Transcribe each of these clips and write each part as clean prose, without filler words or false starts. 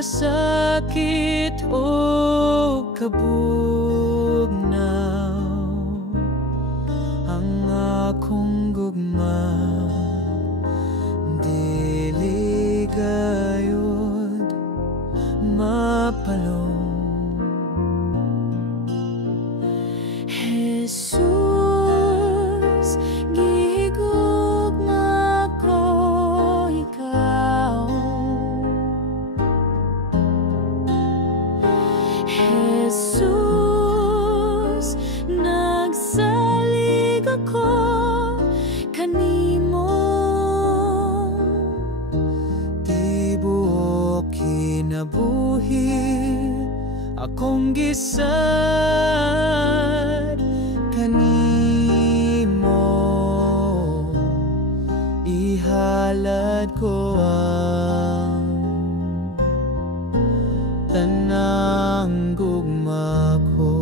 Sakit o kabugnaw, ang akong gugma dili gayud mapalong. Jesus, gihigugma ko ikaw. Jesus, nagsalig ako kanimo. Di buok kinabuhi akong gisad kanimo. Ihalad ko ang tanang gugma ko.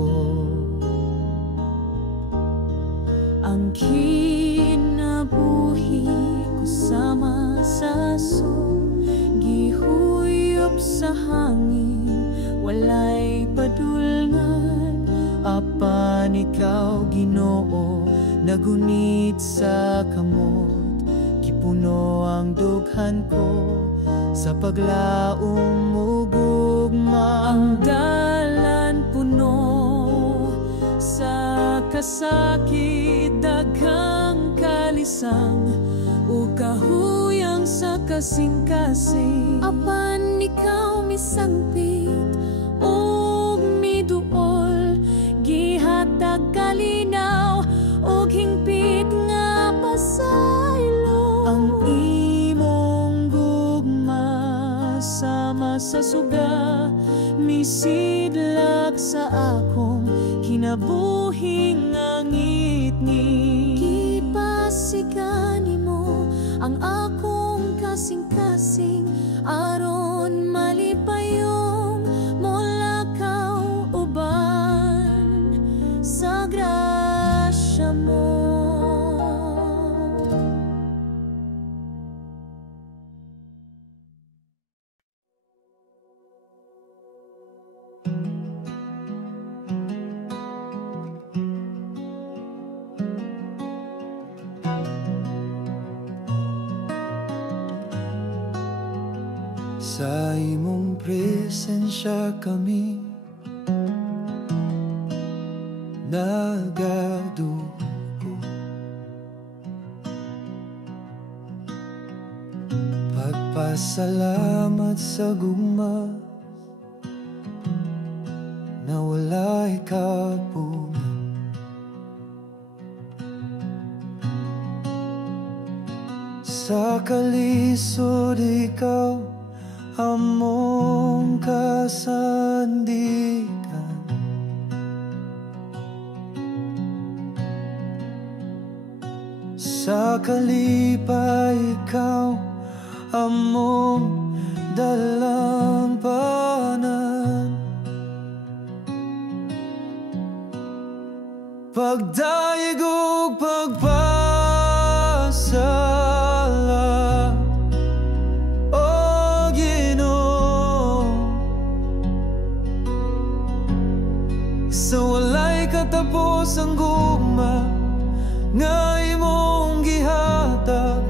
Ang kinabuhi ko sama sa gihuyop sa hangin, walay padulngan. Apan ikaw, Ginoo, nagunit sa kamot. Gipuno ang dughan ko sa paglaom mo gugma. Ang dalan puno sa kasakit, daghang kalisang ug kahuyang sa kasing-kasing. Apan ikaw misangpit ug miduol, gihatag kalinaw ug hingpit nga pasaylo. Ang imong gugma sama sa suga, misidlak sa akong kinabuhing ngangitngit. Gipasigan nimo ang akong kasing-kasing, aron malipayong molakaw uban sa grasya mo. Sa imong presensya kami nagadugo, pagpasalamat sa gugma na walay kapunan. Sa kalisod ikaw among kasandigan, sa kalipa ikaw among dalampanan. Pagdaig ug pagpasala, O Ginoo, sa walay katapos ang gugma nga imong gihatag.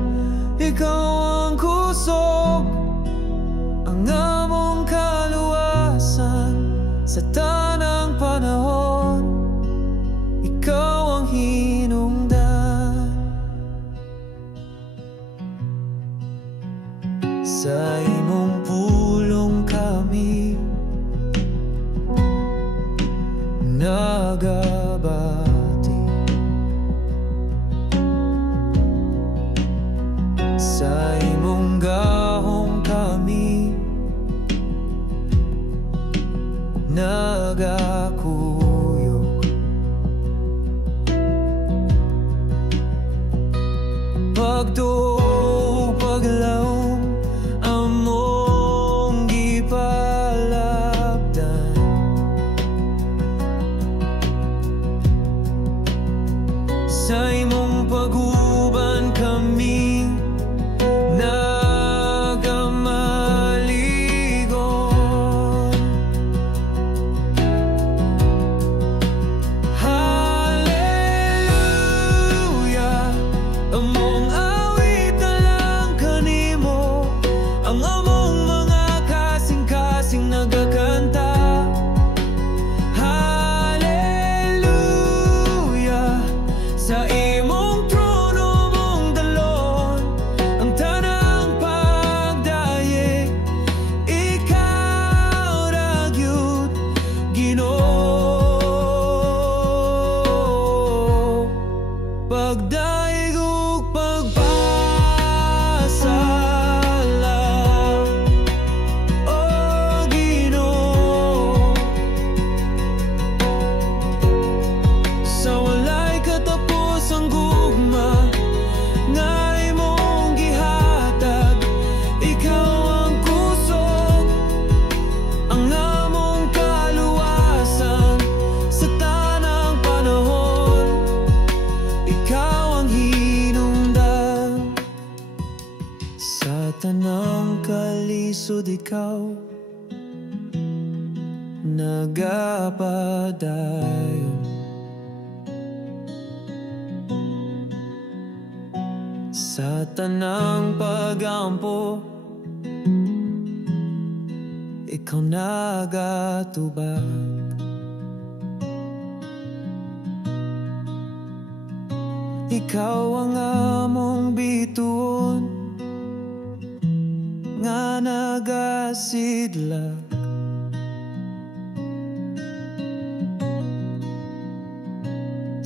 Ikaw ang kusog, ang among kaluwasan sa tanang panahon. Ikaw ang hinungdan. Sa imong pulong kami nagabati, paguban kami nagamaligon. Hallelujah, among awit na lang kanimo, ang among mga kasing-kasing nagakanta. Sa imong trono mong dalon ang tanang pagdaye, ikaw ragyud Ginoo. Pagdaig ug pagpasala, O Ginoo, sa walay katapos ang gugma nga imong gihatag. Ikaw ang kusog, ang among kaluwasan sa tanang panahon. Ikaw ang hinungdan sa tanang kalisod. Ikaw nagapadayon sa tanang pagampo. Ikaw nagatubag. Ikaw ang among bituon nga nagasidlak.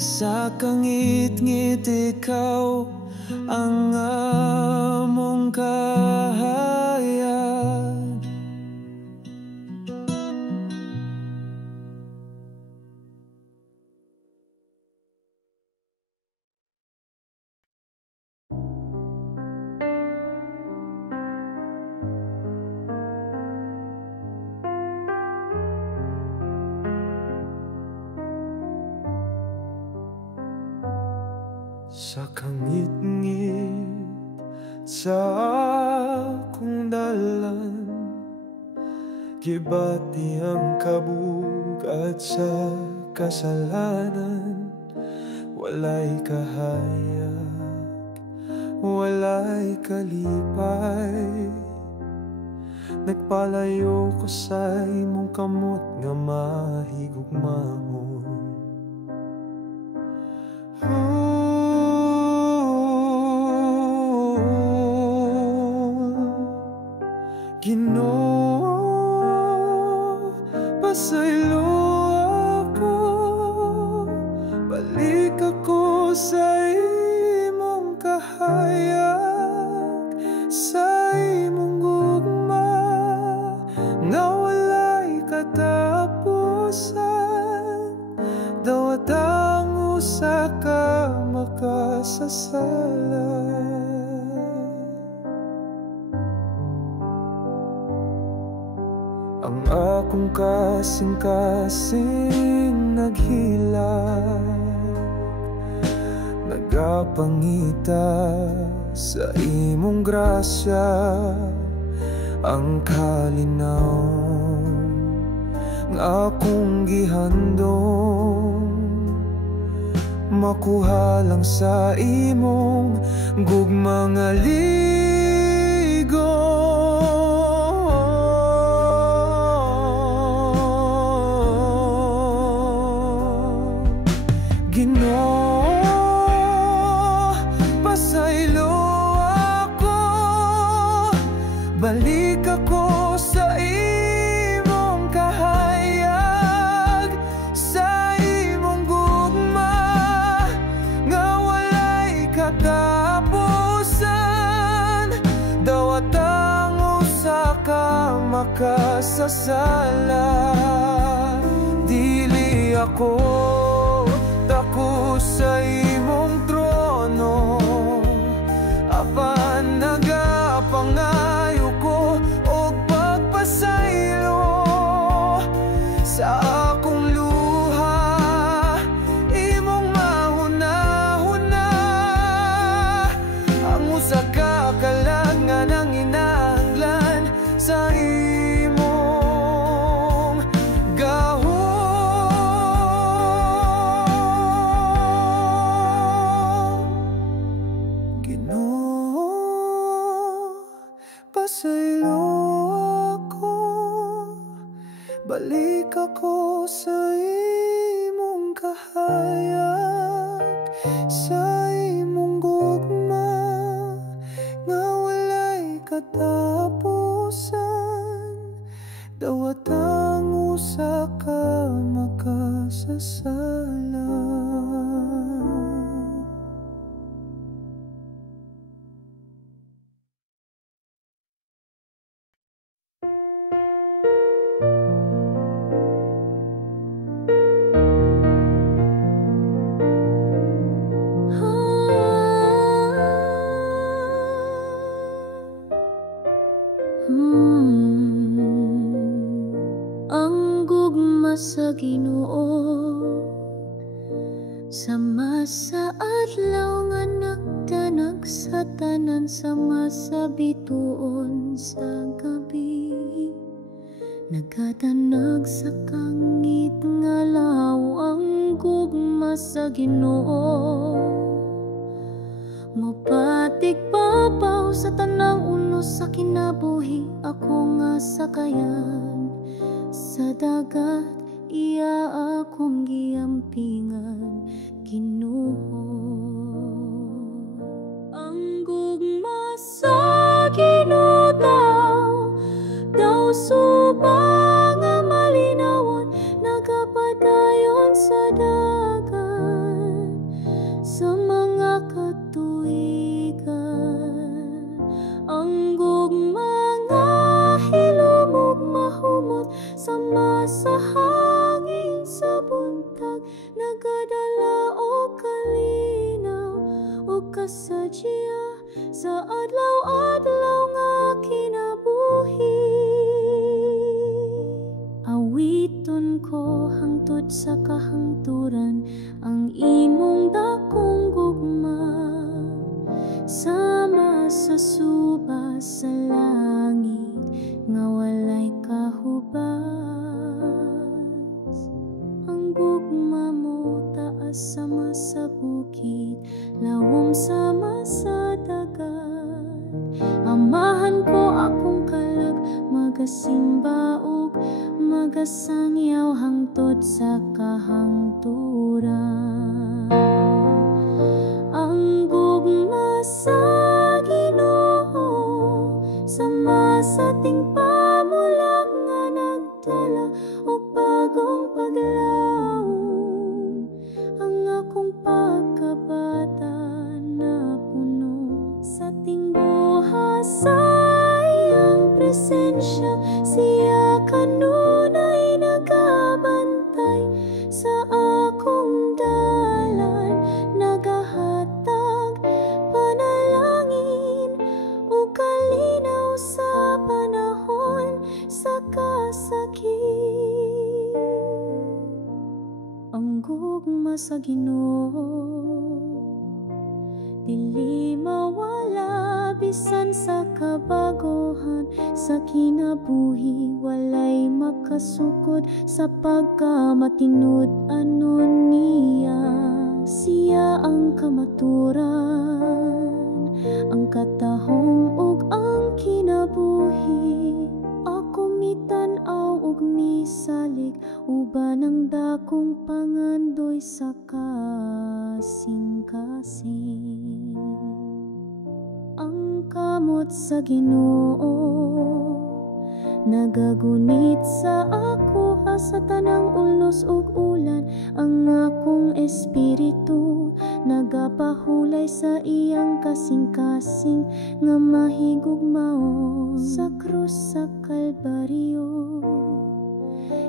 Sa kangit-ngit ikaw ang among kahayan. Sa kangit-ngit sa akong dalan, gibati ang kabugat sa kasalanan. Walay kahayag, walay kalipay, nagpalayo ko sa imong kamot nga mahigugmahon. Ginoo, pasaylo ako, balik ako sa imong kahayag, sa imong gugma nga walay katapusan. Dawat ang usa ka makasasala. Ang akong kasing-kasing naghilag, nagapangita sa imong grasya. Ang kalinaw nga akong gihandong, makuha lang sa imong gugma nga ligon. Ginoo, pasaylo ako, balik ako sa imong kahayag, sa imong gugma nga walay katapusan. Dawat ang usa ka makasasala. Dili ako dako sa imong trono, apan nagapangayo ko og pagpasaylo sa akong luha. Imong mahuna-hunan Balik ako sa imong kahayag, sa imong gugma nga walay katapusan. Dawat ang usa ka makasasala. Ang gugma sa Ginoo sama sa adlaw nga nagtanag sa tanan, sama sa bituon sa gabi. Nagatanag sa kangit nga lahaw ang gugma sa Ginoo. Mapatig papaw sa tanang unos sa kinabuhi, ako nga sakayan sa dagat, iya akong giampingan, Ginoo. Ang gugma sa Ginoo daw subang nga malinawon, nagapadayon sa dagat sa mga katuigan. Ang gugma nga hilumog mahumot, sama sa hangin sa buntag, nagadala o kalinaw o kasadya sa adlaw-adlaw nga kinabuhi. Awiton ko hangtod sa kahangturan ang imong dakong gugma, sama sa suba sa langit nga walay kahubas. Ang gugma mo taas sama sa bukid, lawom sama sa dagat. Amahan ko akong kalag, magasimba ug magasangyaw hangtod sa kahangturan. Ang gugma sa Ginoo sama sa ting pamulang nga nagdala o bagong paglaom. Ang akong pagkabata na puno sa ting buha sa iyang presensya, siya kanunay nagabantay sa akong dalan, nagahatag panalangin o kalinaw sa panahon sa kasakit. Ang gugma sa Ginoo dili mawala bisan sa kabaguhan, sa kinabuhi walay makasukod sa pagkamatinud anon niya. Siya ang kamaturan, ang katahom ug ang kinabuhi. Ako mitan-aw ug misalig, uban ang dakong pangandoy sa kasing-kasing. Ang kamot sa Ginoo nagagunit sa ako, sa tanang ulos ug ulan. Ang akong espiritu nagapahulay sa iyang kasing-kasing nga mahigugmao sa krus sa Kalbaryo.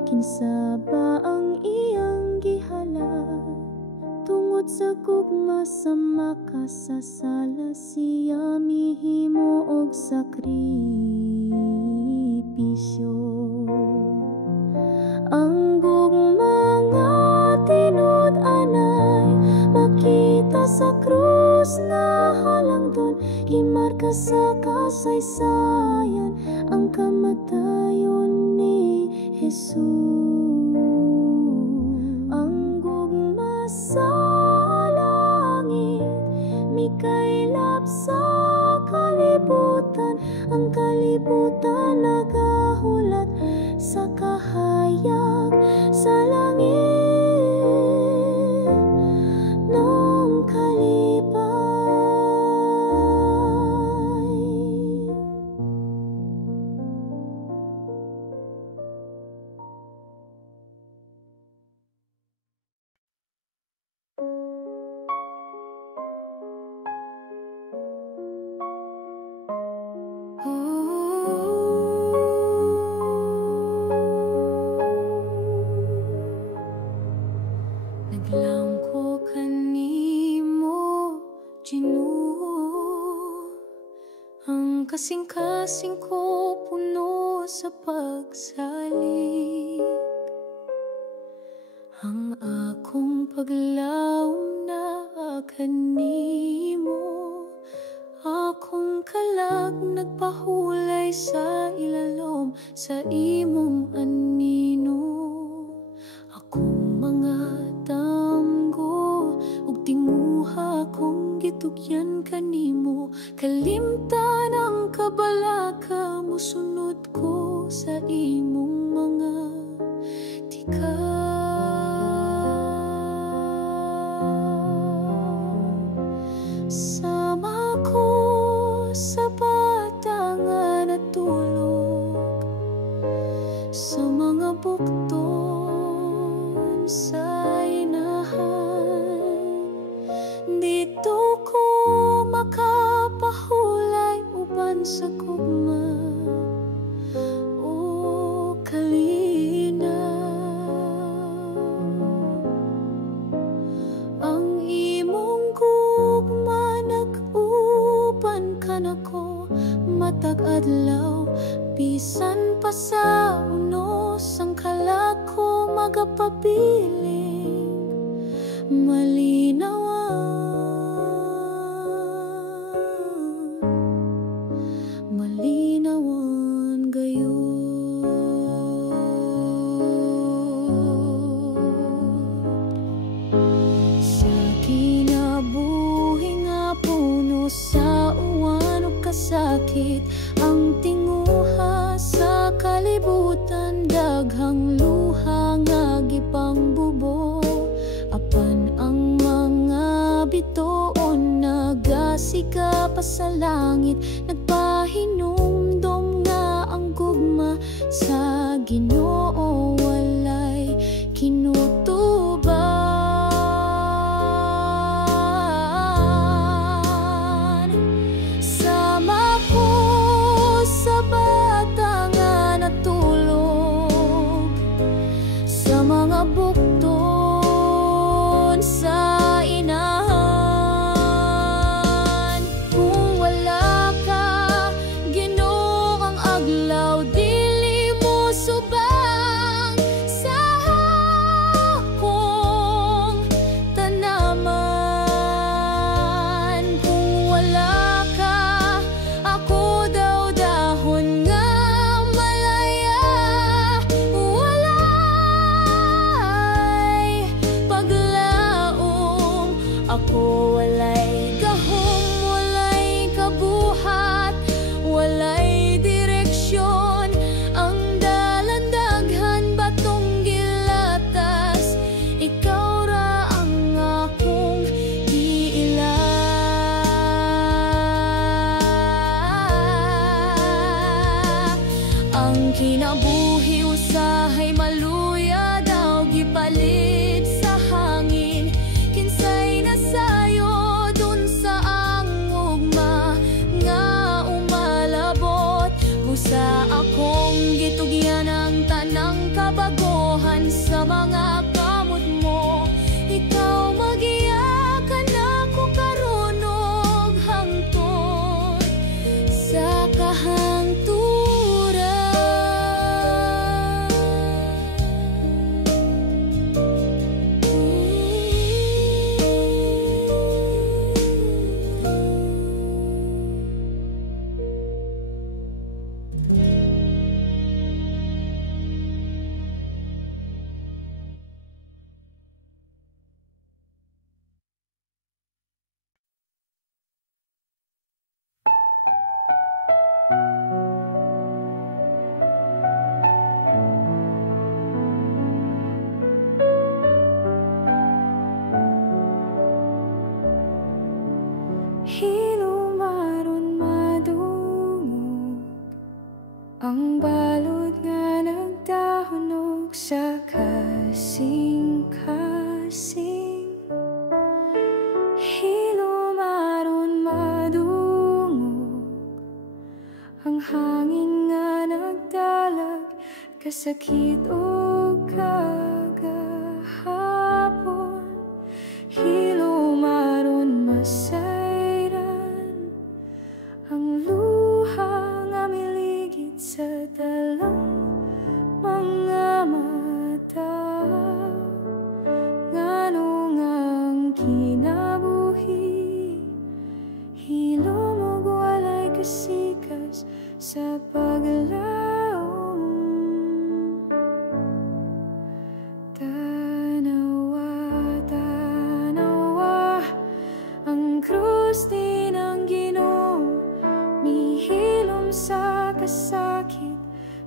Kinsa ba ang iyang gihalad? Tungod sa gugma sa makasasala, siya mihimo og sakripisyo. Ang gugma nga tinud-anay makita sa krus nga halangdon, gimarka sa kasaysayan ang kamatayon ni Jesus. Ang gugma sa langit mikaylap sa kalibutan, ang kalibutan nagahulat sa kahayag lang ko kanimo Ginoo, ang kasing-kasing ko puno sa pagsalik. Ang akong paglaom na kanimo, akong kalag nagpahulay sa ilalom sa imong anino. Akong mga damgo ug tinguha kong gitugyan kanimo, kalimtan ang kabalaka mo, sunod ko sa imong mga tikas. Sama ko sa bata nga natulog sa mga bukton sa inahan. Dito ko makapahulay uban sa gugma o kalinaw. Ang imong gugma nag-uban ka nako matag adlaw, bisan pa sa unos ang kalako magapabiling malinawan gayon. Sa kinabuhi nga puno sa uwan ug kasakit, ang tinguha sa kalibutan, daghang luha nga gipangbubo. Apan ang mga bituon nagasiga pa sa langit, nagpahinumdom nga ang gugma sa Ginoo walay kinutuban. Sama ko sa bata nga natulog sa mga bukton sa inahan. Kung wala ka, Ginoo, ang aglaw dili mo subang sa akong tanaman. Kung wala ka, ako daw dahon nga malaya, walay paglaom. Ako walay gahom, walay kabuhat, walay direksyon. Ang dalandaghan batong gilatas, ikaw ra ang akong giila. Ang kinabuhi usahay maluya daw gipalit sa hangin, kinsay nasayo dun sa angugma nga umalabot. Busa akong gitugyan ang tanang kabagohan sa mga kamot mo. Ikaw magiyakan ako karon og hangtod sa kahangturan. Hilumaron madungog ang balod nga nagdahunog sa kasing-kasing. Hilumaron madungog ang hangin nga nagdalag, kasakit o kagahapon.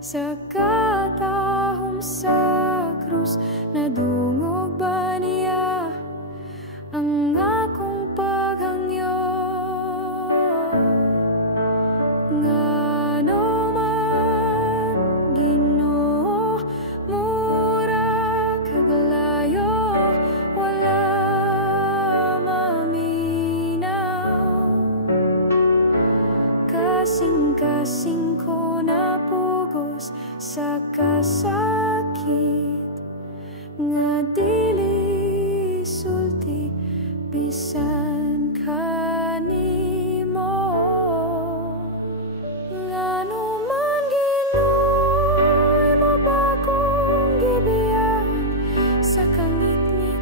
sa katahom sa krus. Nadungog ba niya ang akong paghangyo? Ngano man Ginoo, mura kaglayo, wala maminaw. Kasing-kasing ko napugos sa kasakit, nga dili sulti bisan kanimo. Ngano man Ginoo, imo ba kong gibiyan sa kangit-ngit?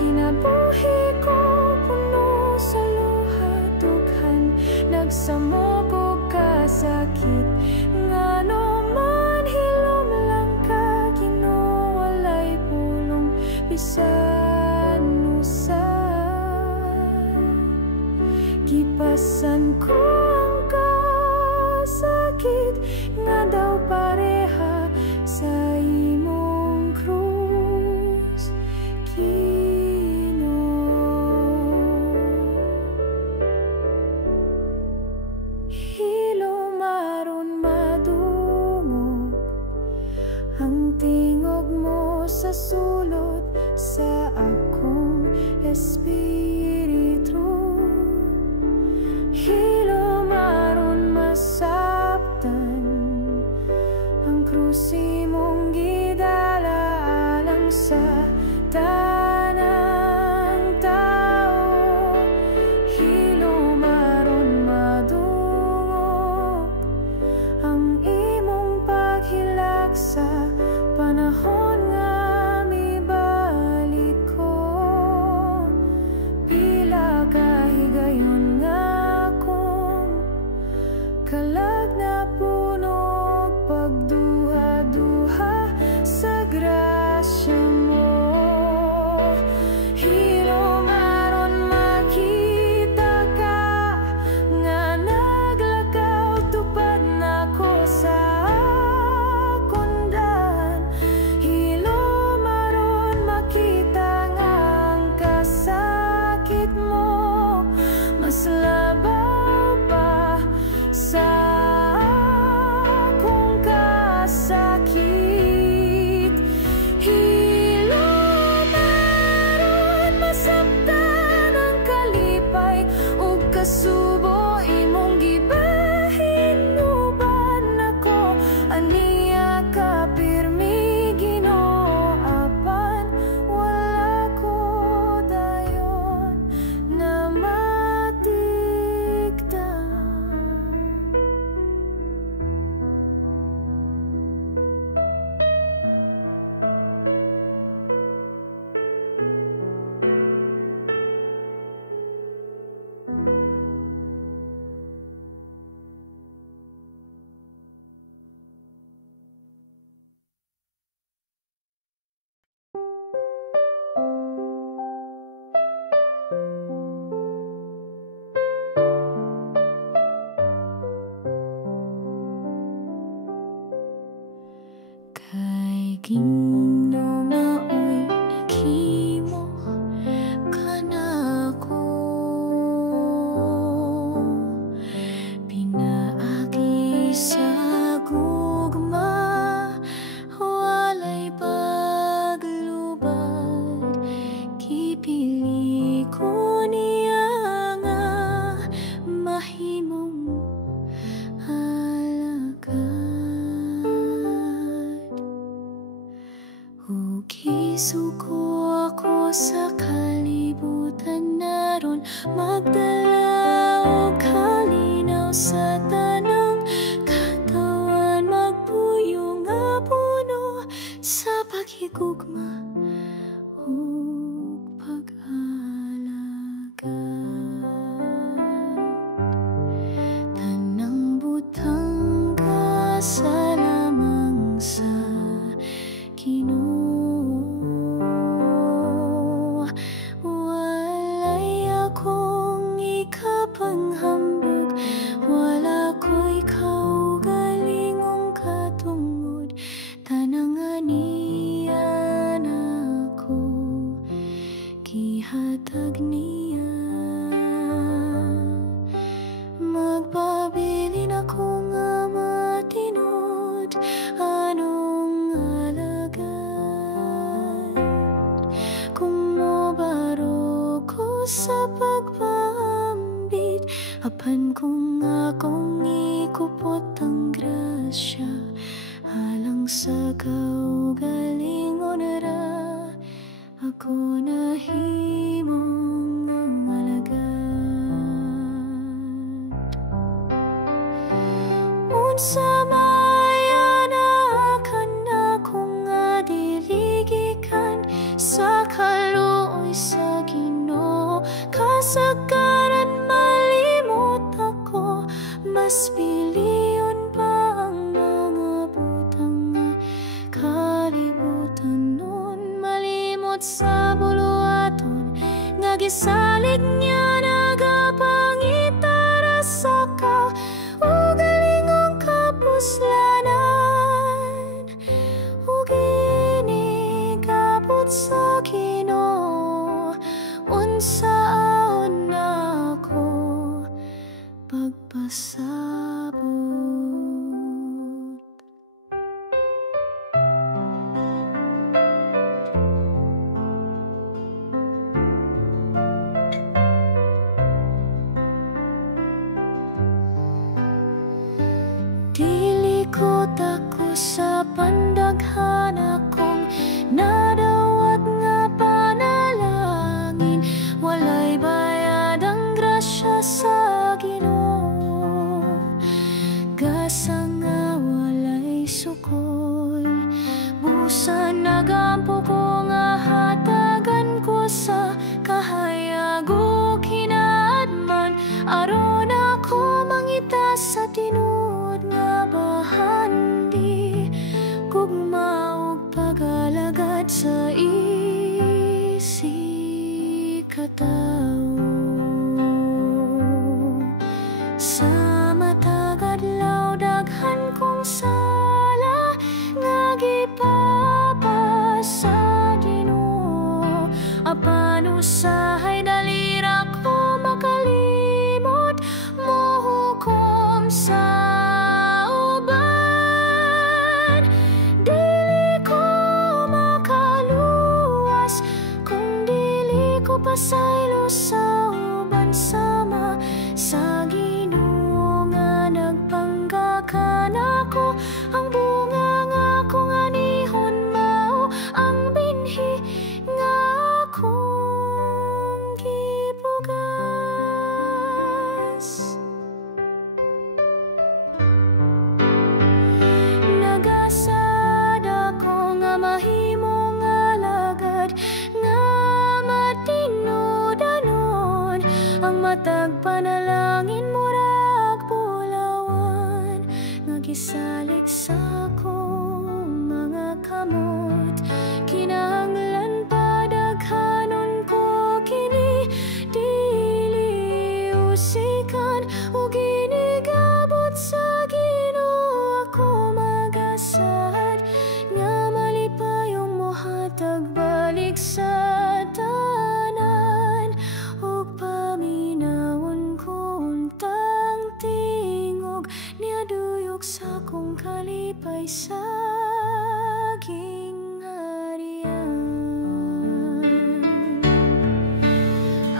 Kinabuhi ko puno sa luha, dughan nagsamok og kasakit. Ngano man hilom lang ka, Ginoo, walay pulong bisan usan. Gipasan ko ang kasakit, nga daw pareha sa imong krus, Ginoo. Hilom aron madungog ang tingog mo sa sulod sa akong espiritu. Hilom aron masabtan ang krus imong gidala alang sa tanang tao. Hilom aron madungog ang imong paghilak sa panahon nga mibalik ko. Pila kahigayon nga akong kalag na punog, pagduha-duha sa grasya mo. Hilom aron makita ka, nga naglakaw tupad nako sa kundan. Hilom aron makita nga ang kasakit mo mas labaw pa sa akong kasakit. Hilom aron masabtan ang kalipay ug kasubo imong gibahin uban ako. Aniya ka pirmi, Ginoo, apan wala ko dayon na matikdan. Kay Ginoo maoy naghimo kanako, pinaagi sa gugma, walay paglubad. Kipili ko niya nga mahimong alagad. Ug isuko ako sa kalibutan naron, magdala og kalinaw sa tanang katawan, magpuyo nga puno sa paghigugma ug pag-alagad. Tanang butang sa lamang sa Ginoo. Walay akong ikapanghambog, wala ko'y kaugalingong katungod. gihatag niya. Magpabilin ako nga matinod anong alagad. Kung mobaro ko sa pagpambit, apan kung akong ikupot ang grasya, alang sa kaugalingon ra ako nahimong ang alagad. Unsa maya na akong adiligikan sa kaluoy sa Ginoo, kasagaran malimot ako, mas piliyon pa ang mga butang nga kalibutan nun. Malimot sa buluaton nga gisalig niya, nagapangitara sa kaugalingong kapuslanan, ug inikabot sa Ginoo. Unsaon na ako pagpasabot. Dili ko tako sa pandaghan akong nadawat nga panalangin, walay bayad ang grasya sa Ginoo. Gasa nga walay sukol, busa nagampo ko nga hatagan ko sa kahayag ug hinaadman, aron ako mangita sa tinuod nga bahandi, gugma ug pagalagad sa isikatawo. Sa matag adlaw daghan kong sala nga gipapa sa Ginoo, apan usahay dali ra ko makalimot mohukom sa uban. Dili ko makaluwas kung dili ko pasaylo sa uban, sama sa Ginoo nga nagpanggakan ako. Ang bunga nga akong anihon mao ang binhi nga akong gibugas. Nagasad ako nga mahimong alagad, nga matinudanon ang matag panalangin murag bulawan, nga gisalig sa akong mga kamot. Kinahanglan pa daghanon ko kini, dili usikan ug ginigabot sa Ginoo ako magasad, nga malipayong mohatag balik sa tanan, ug paminawon ko untang tingog niaduyok sa akong kalipay sa gingharian.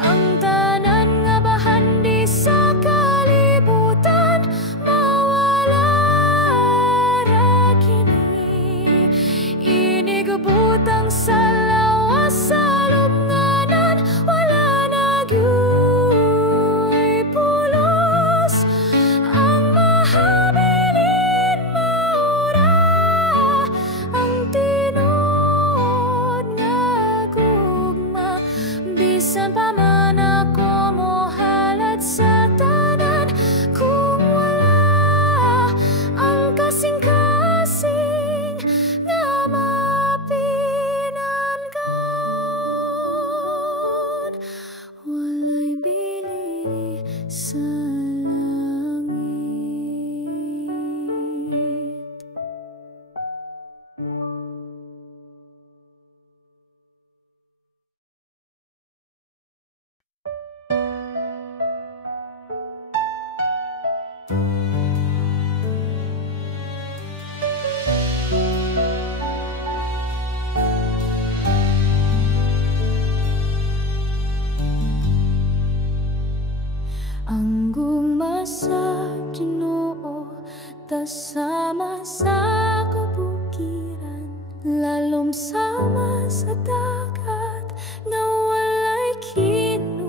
Ang tanan nga bahandi sa kalibutan mawala ra kini, inigubutang sa lawas sa lubnganan, wala na gyud pulos. Ang mahabilin maura ang tinuod nga gugma, bisan pa man ako mohalad sa tanan, kung wala ang kasing-kasing nga mapinanggan, walay bili sa Ang gugma sa Ginoo tasama sa kabukiran, lalom sama sa dagat na walay kinutuban.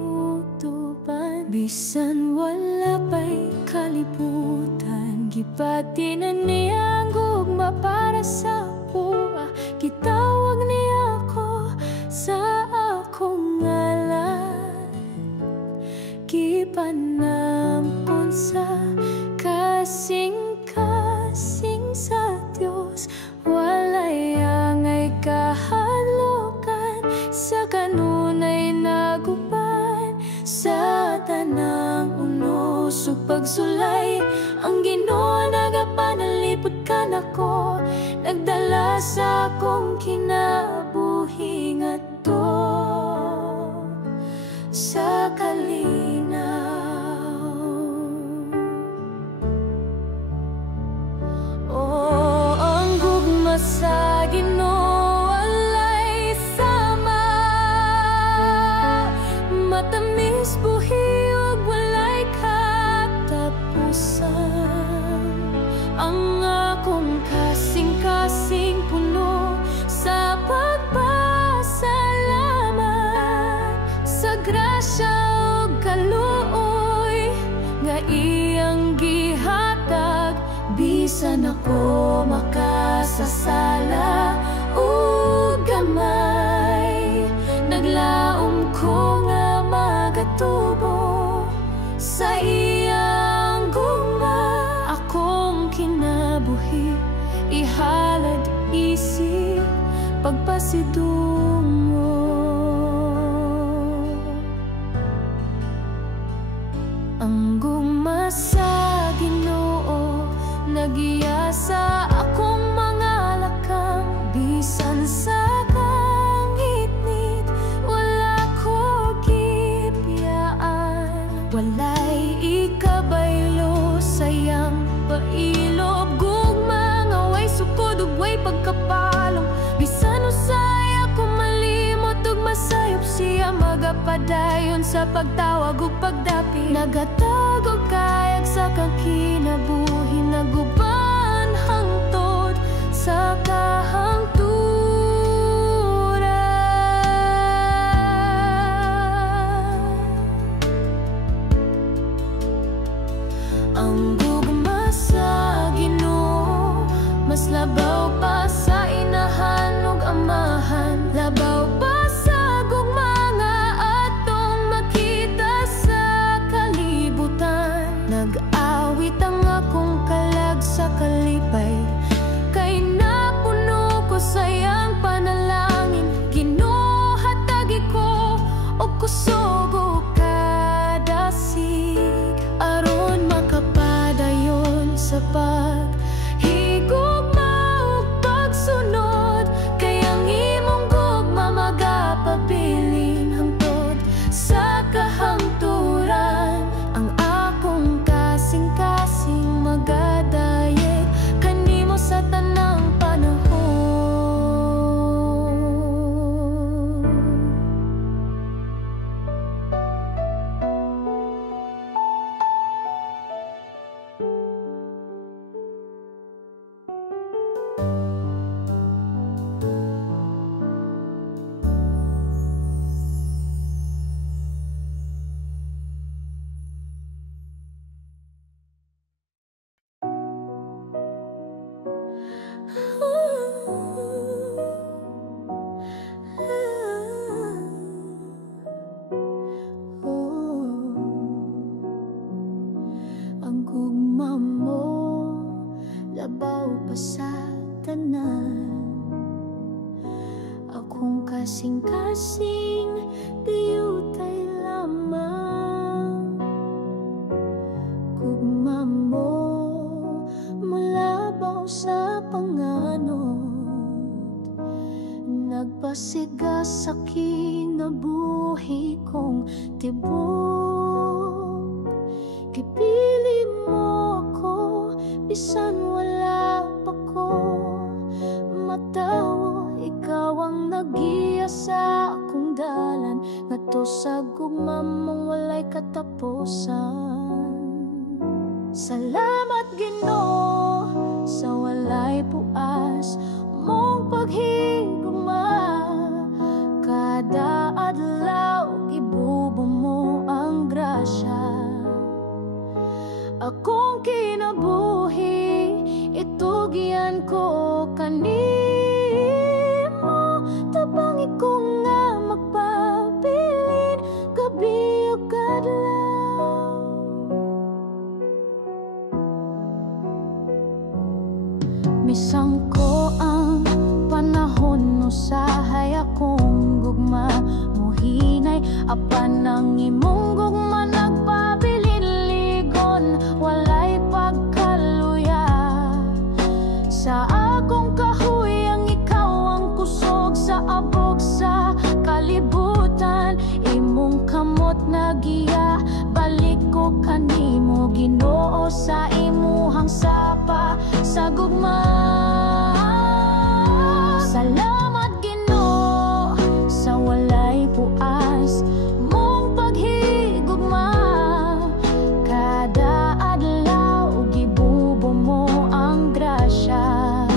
Bisan wala pa'y kalibutan, gipati na niya ang gugma para sa buwa. Gitawag niya ako sa akong ngalan, gipanampun sa kasing-kasing sa Dios. Walay angay kahadlokan, sa kanunay naguban. Sa tanang unos ug pagsulay, ang Ginoo nagapanalipod ka nako, nagdala sa akong kinabuhi ngadto sa kalinaw. Oh, ang gugma sa Ginoo walay sama, matamis buhi ug walay katapusan. Ang akong kasing-kasing puno sa pagpasalamat sa grasya ug kaluoy nga iyang gihatag. Bisan ako makasasala ug gamay, naglaom ko nga magatubo sa iyang gugma. Akong kinabuhi ihalad isip pagpasidungo. Ang gugma sa Ginoo nagiya sa akong mga lakang. Bisan sa kangitnit wala ko gipiyaan, walay ikabaylo sayang pailob. Gugma nga way sukod ug way pagkapalong, bisan usay ako malimot ug masayop siya magapadayon sa pagtawag ug pagdapi. Nagatag og kayag sa kang kinabuhi, naguban hangtod sa kahangturan. Ang gugma sa Ginoo mas labaw pa sa inahan ug amahan, labaw pa sa gugma nga atong makita sa kalibutan. Nag-awit ang akong kalag sa kalipay, kay napuno ko sayang panalangin. Ginoo hatagi ko o kusog o kadasig, aron makapadayon sa paghigugma ug pagsunod. Kay ang imong gugma magapabilin hangtod sa kahangturan. Ang akong kasing-kasing magadayeg kanimo sa tanang panahon. Ang gugma mo labaw pa sa tanan, akong kasing-kasing diyutay lamang. Gugma mo mulabaw sa panganod, nagpasiga sa kinabuhi kong tibok. Gipili mo ako bisan wala pa ko matawo. Ikaw ang nagiya sa akong dalan, ngadto sa gugma mong walay katapusan. Salamat Ginoo sa walay puas mong paghigugma. Kada adlaw ibubo mo ang grasya. Akong kinabuhi itugyan ko kanimo. Tabangi ko nga magpabilin gabi o kadlaw. Misang ko ang panahon usahay akong gugma. Muhinay apan ang imong gugma nagpabilin ligon walay pagkaluya. Sa akong kahoy ang ikaw ang kusog sa abog sa kalibutan. Imong kamot na giya balik ko kanimo Ginoo sa imuhang sapa sa gugma. Salamat Ginoo sa walay puas mong paghigugma. Kada adlaw gibubo mo ang grasya.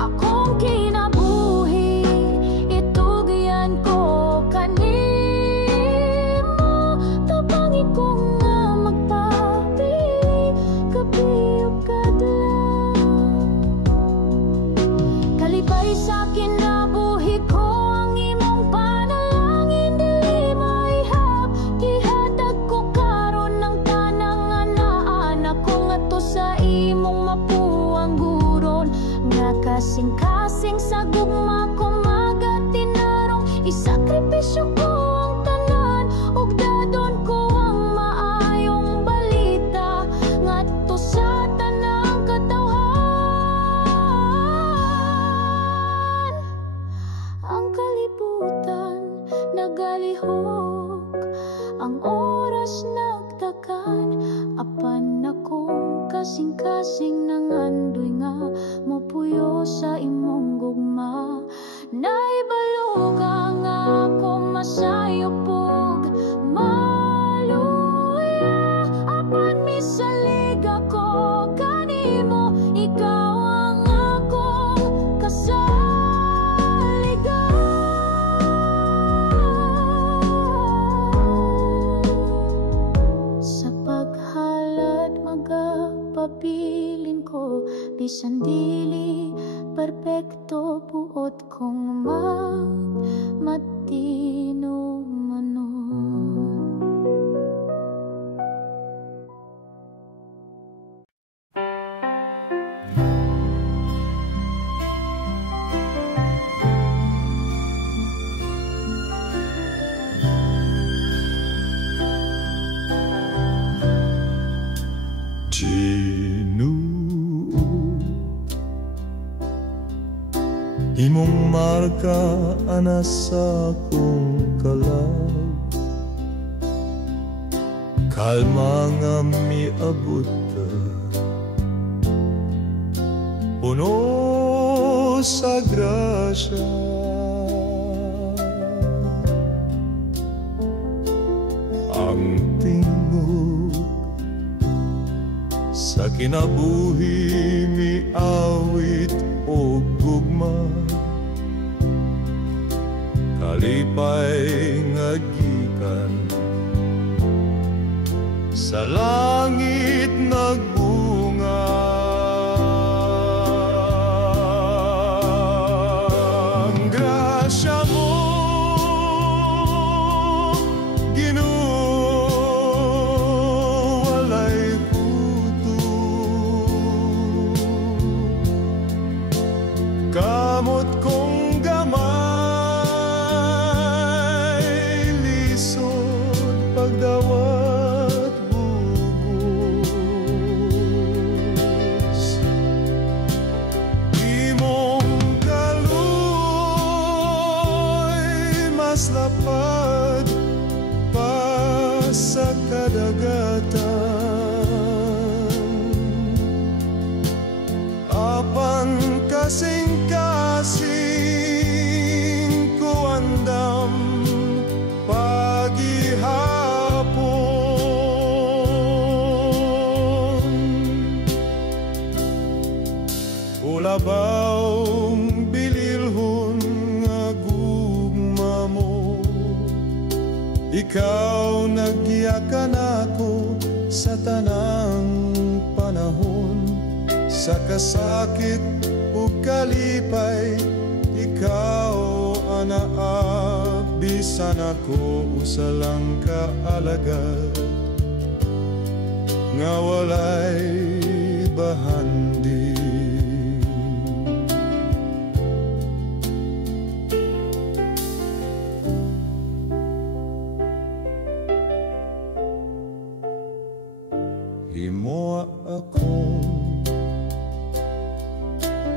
Akong kinabuhi itugyan ko kanimo. Tabangi ko nga magpabilin gabi o kadlaw. Kalipay sa kinabuhi ko ang imong panalangin dili maihap. Gihatag ko karon ng tanang anak ko ngadto sa imong mapuang guron. Nga kasing-kasing sa gugma ko magatinarong isakripisyo ko ang tanan ug dadon ko ang maayong balita ngadto sa tanang katawhan. Ang kalibutan nagalihok, ang oras nagtakan, apan akong kasing-kasing nangandoy nga mopuyo sa imong gugma. Naibalo ka nga ako masayupog maluya, apan misalig ako kanimo. Ikaw ang akong kasaligan. Sa paghalad magapabilin ko bisan dili perpekto buot kong matino manon. Imong marka ana sa akong kalag, kalma nga miabot ka, puno sa grasya. Ang tingog sa kinabuhi miawit o gugma, kalipay nga gikan sa langit nagbunga. Ang grasya mo Ginoo walay hutol, kamot kong gamay lisod pagdawat bugos. Imong kaloy mas lapad pa sa kadagatan, apan kasing-kasing ko andam Ikaw nagyakan ako sa tanang panahon, sa kasakit ug kalipay. Ikaw anaab, bisan ako usa lang ka alagad nga walay bahandi. Himoa akong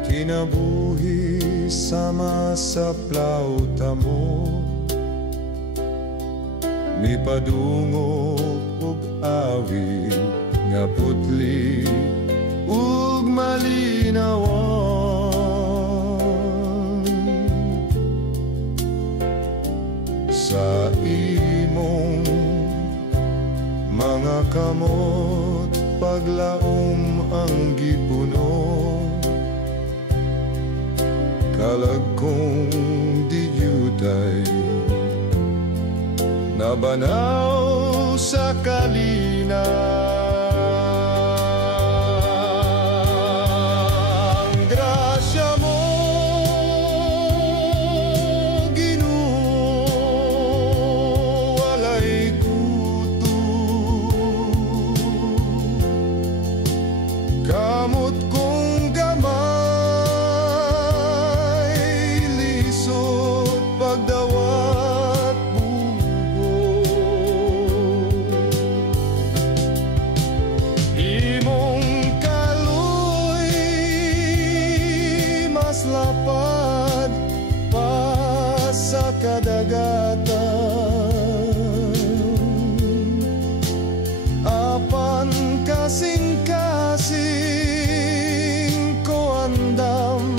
kinabuhi sama sa plauta mo, mipadungog ug awit nga putli ug malinawan. Sa imong mga kamot paglaom ang gipuno, kalag kong diyutay nabanaw sa kalina. Ang grasya mo, Ginoo, walay guto. Kamot kong gamay, lisod pagdawat bugo. Imong kaloy mas lapad pa sa kadagatan, apan kasing-kasing ko andam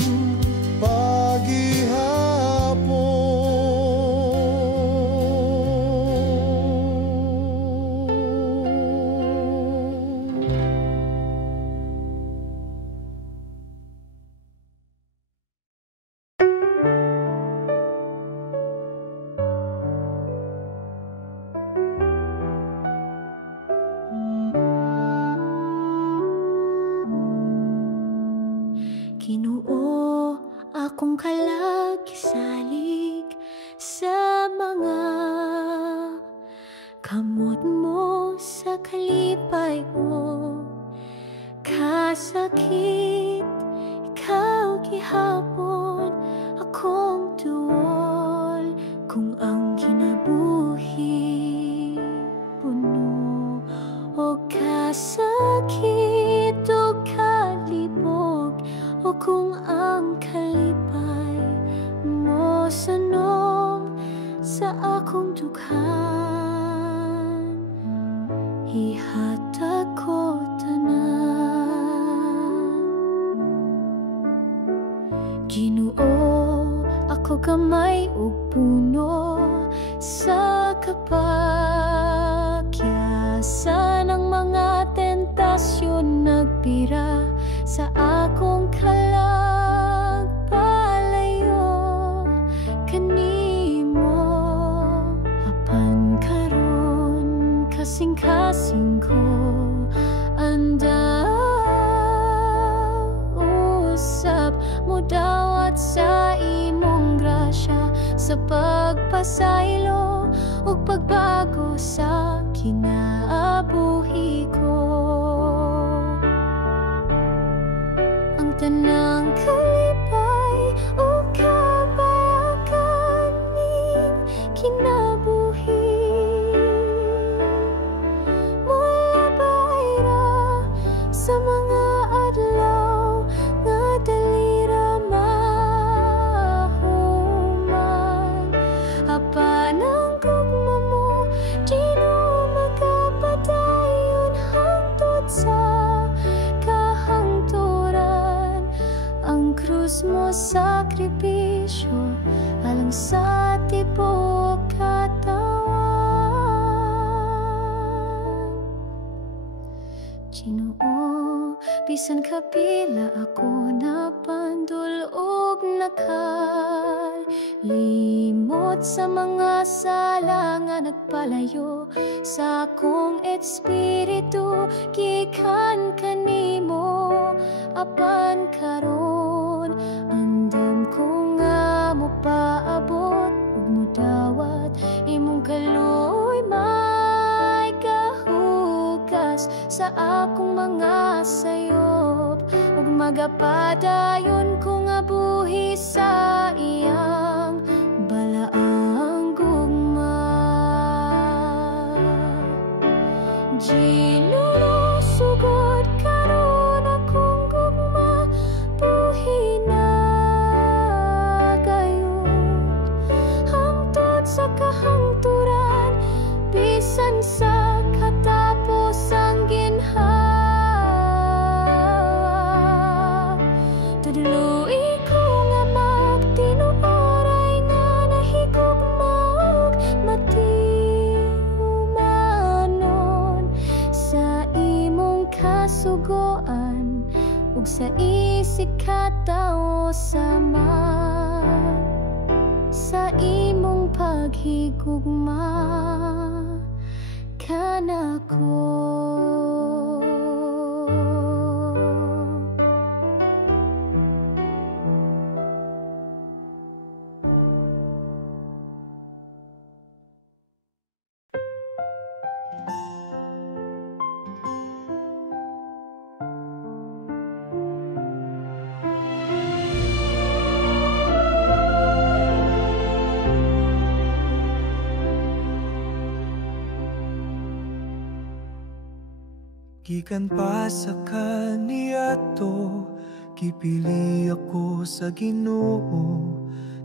Ginoo, akong kalagisalig sa mga kamot mo sa kalipay o kasakit. Ikaw gihapon akong tuol kung ang kinabuhi puno o kasakit o kalibog, o kung ang kalipay mo sanom sa akong dughan, ihatag ko tanan. Ginoo, ako gamay ug puno sa kapakyasan ng mga tentasyon nagpira sa akong kalagpalayo kanimo. Apan karon kasing-kasing ko anda usab mo dawat sa imong grasya, sa pagpasaylo ug pagbago sa kinaabuhi ko. Ang tanang kalipay o kabayakan ning kinabuhi mula bayra sa mga adlaw nga dalira mahuman. Apan ang gugma mo di no magapadayon hangtod sa kahangturan. Ang krus mo sakripisyo alang sa tibuok katawan. Ginoo, Bisan kapila ako napandulog nakalimot sa mga sala nga nagpalayo sa akong espiritu gikan kanimo apan karon andam ko nga mo paabot ug mudawat imong kaluoy may kahugas sa akong mga sayop ug magapadayon ko nga buhi sa iyang balaang gugma. Ginulusugod karon akong gugma buhi na gayon hangtod sa kahangturan bisan sa katapos ang ginhawa. Tudluy ko nga magtinuoray nga nahigugmaog matiumanon sa imong kasugoan ug sa isig katao sama sa imong paghigugma kanako. Gikan pa sa kaniadto, gipili ako sa Ginoo.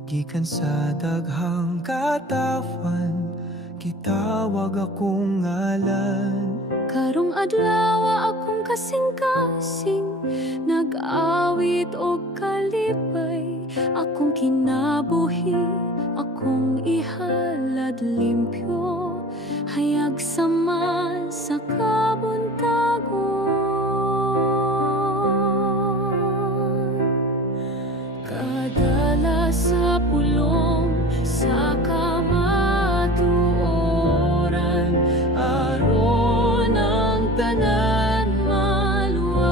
Gikan sa daghang katawan, gitawag akong ngalan. Karong adlaw akong kasing-kasing, nag-awit og kalipay. Akong kinabuhi, akong ihalad limpyo, hayag sama sa kabuntagon. Kadala sa pulong, sa kamatuoran, aron ang tanan maluwas.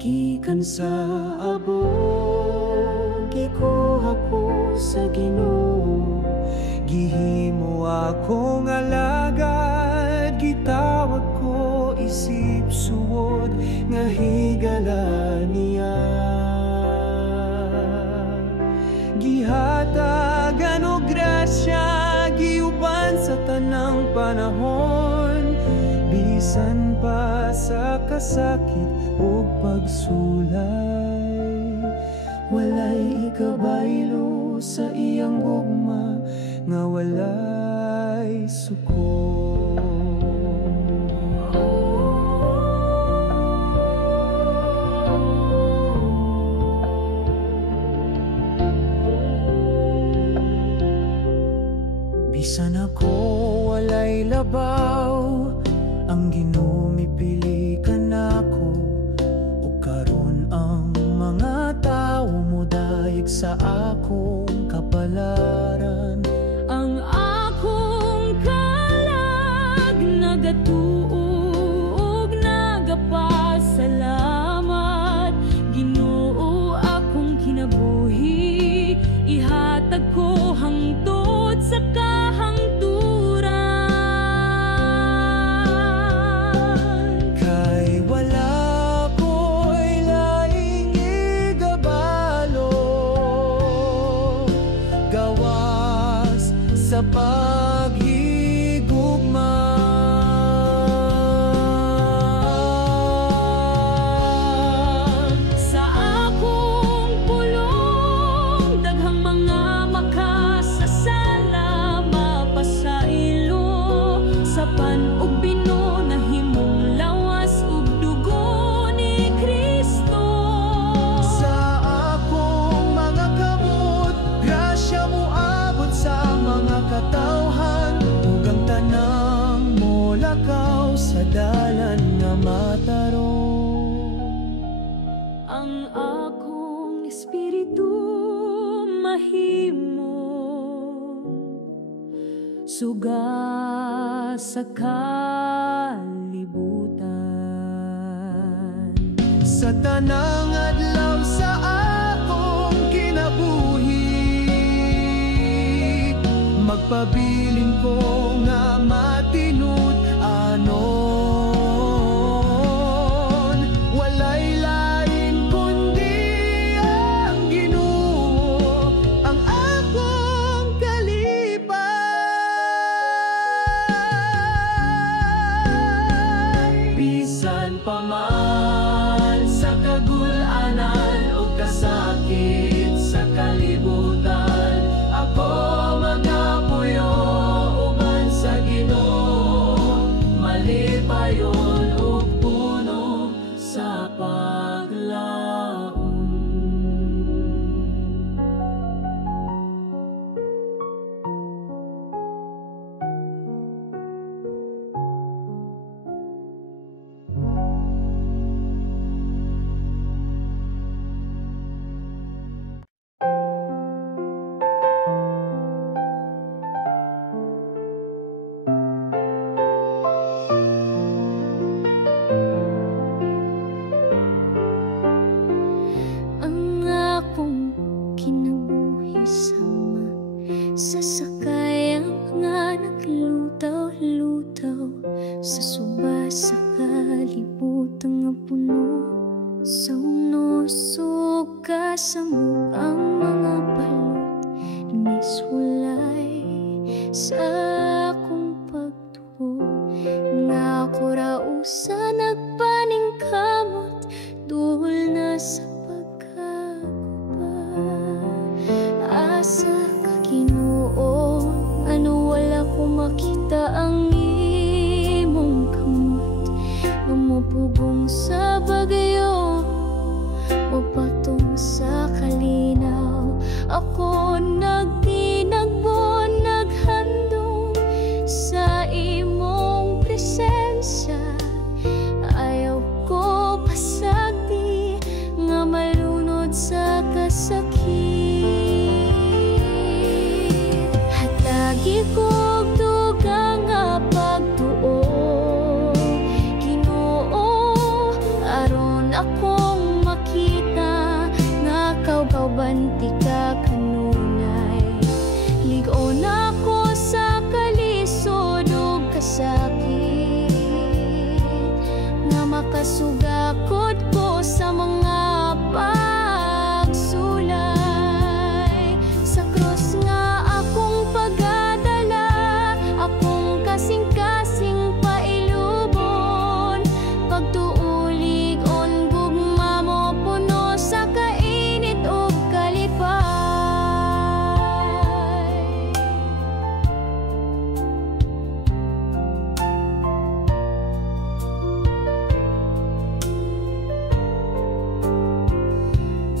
Gikan sa abog, gikuha ko sa Ginoo. Gihimo akong alagad, gitawag ko isip suwod, nga higala niya. Gihatagan og grasya, giuban sa tanang panahon, bisan pa sa kasakit ug pagsulay. Walay ikabaylo sa iyang gugma, nga walay suko. Bisan ako walay labaw, ang Ginoo mipili ka nako. Ug karon ang mga tawo mo dayeg sa akong kapalaran. Ang akong kalag nagatuog, nagapasalamat. Ginoo akong kinabuhi, ihatag ko hangtod sa kahangturan. Kay wala ko'y laing igabalo, gawas sa paghigugma. Sa akong pulong, daghang mga makasasala, mapasailo sa pan-ug bino, nahimong lawas ug dugo ni Kristo. Sa akong mga kamot, grasya mo abot sa mga katawhan. suga sa kalibutan. Sa tanang adlaw sa akong kinabuhi, magpabilin ko nga matinud anon. Walay lain kundi ang Ginoo, ang akong kalipay. Bisan pa man sa kagulanan o kasakit sa kalibutan, ako magapuyo uban sa Ginoo, malipayon ug puno sa paglaom. Ang akong kinabuhi sama sa sakayang nga naglutaw-lutaw sa suba sa kalibutan nga puno sa unosog kasamot ang mga balot niswalay sa akong pagtuo nga ako rausa nagpaningkamot duhol na sa pagkaguba. Asa ka Ginoo, ano wala ko makita ang imong kamot nga mapugong sa bagayo, mapatong sa kalinaw. Ako nagtinagbo, naghandong sa imong presensya. Ayaw ko pasagdi nga malunod sa kasakit. Hatagi ko og dugang nga pagtuo, Ginoo, aron akong makita nga kaubanti ka kanunay. Lig-on ako sa kalisod ug kasakit, nga makasugakod ko sa mga pagsulay. Sa krus nga akong pagdadala, akong kasing-kasing pailubon, pagtuulig on gugma mo puno sa kainit ug kalipay.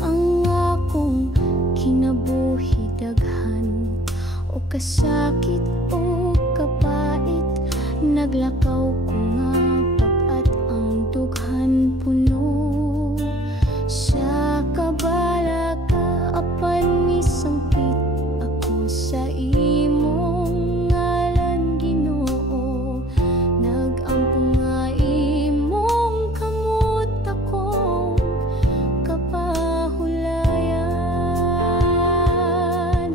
Ang akong kinabuhi daghan o kasakit o kapait, naglakaw ko nga pag-at ang dughan puno sa kabala ka apan misangpit ako sa imong ngalan Ginoo. Nagampo nga imong kamot akong kapahulayan.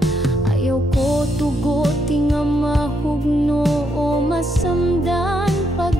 Ayaw ko tugot nga mahugno o masamdan pag